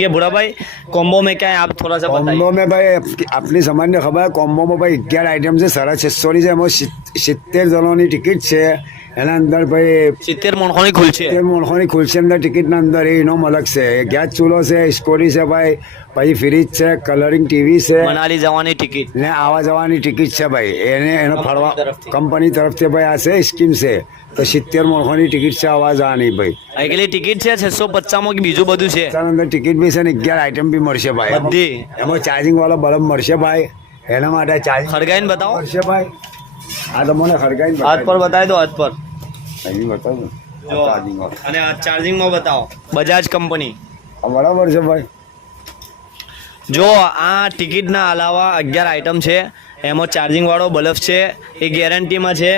ये बुरा भाई कॉम्बो में क्या है आप थोड़ा सा बताइए। કોમ્બો મેં ભાઈ આપની સામાન્ય ખબર કોમ્બોમાં ભાઈ 11 આઈટમ છે 650 ની છે એમાં 70 જણોની ટિકિટ છે એના અંદર ભાઈ 70 મણખોની ખુલ છે 70 માણસોની ખુરશી અંદર ટિકિટના અંદર એનો અલગ છે ગેસ ચૂલો છે સ્કોરી છે ભાઈ પછી ફ્રીજ છે કલરિંગ ટીવી છે મનાલી જવાની ટિકિટ ને આવા જવાની ટિકિટ છે ભાઈ એનો ફરવા તરફથી. કંપની તરફથી ભાઈ આ છે સ્કીમ છે તો 70 માણસોની ટિકિટ છે આવા જવાની ભાઈ એકલી ટિકિટ છે 650 માં કે બીજું બધું છે એના અંદર ટિકિટ બી છે ને 11 આઈટમ બી મળશે ભાઈ બધી એમાં ચાર્જિંગ વાળો બલ્બ મળશે ભાઈ એના માટે ચાર્જિંગ ખડગાઈને બતાવો મળશે ભાઈ આ તો મને ખડકાઈને હાથ પર બતાવી દો હાથ પર અહીં બતાવું જો અને આ ચાર્જિંગ માં બતાવો બજાજ કંપની બરાબર છે ભાઈ જો આ ટિકિટના અલાવા 11 આઈટમ છે એમાં ચાર્જિંગ વાળો બલ્બ છે એ ગેરંટીમાં છે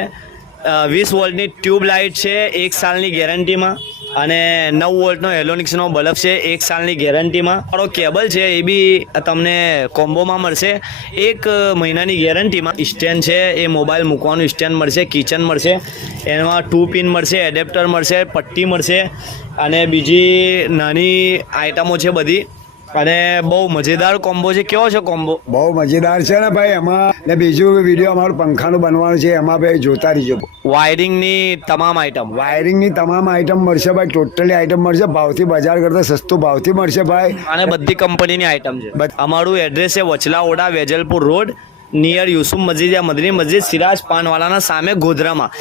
20 વોલ્ટની ટ્યુબ લાઇટ છે 1 સાલની ગેરંટીમાં અને 9 વોલ્ટનો હેલોનિક્સનો બલ્બ છે 1 સાલની ગેરંટીમાં મારો કેબલ છે એ બી તમને કોમ્બોમાં મળશે 1 મહિનાની ગેરંટીમાં સ્ટેન્ડ છે એ મોબાઈલ મૂકવાનું સ્ટેન્ડ મળશે કિચન મળશે એમાં 2 પિન મળશે એડેપ્ટર મળશે પટ્ટી મળશે અને બીજી નાની આઈટમો છે બધી અને બહુ મજેદાર કોમ્બો છે કેવો છે કોમ્બો બહુ મજેદાર છે ને ભાઈ એમાં ને બીજું વિડીયો અમારું પંખાનું બનવાનું છે એમાં ભાઈ જોતા રહીજો વાયરિંગની તમામ આઈટમ વાયરિંગની તમામ આઈટમ મળશે ભાઈ ટોટલી આઈટમ મળશે ભાવથી બજાર કરતાં સસ્તું ભાવથી મળશે ભાઈ અને બધી કંપનીની આઈટમ છે અમારું એડ્રેસ છે વચલા ઓડા વેજલપુર રોડ નિયર યુસુફ મસ્જિદ યા મદની મસ્જિદ સિરાજ પાનવાલાના સામે ગોધરામાં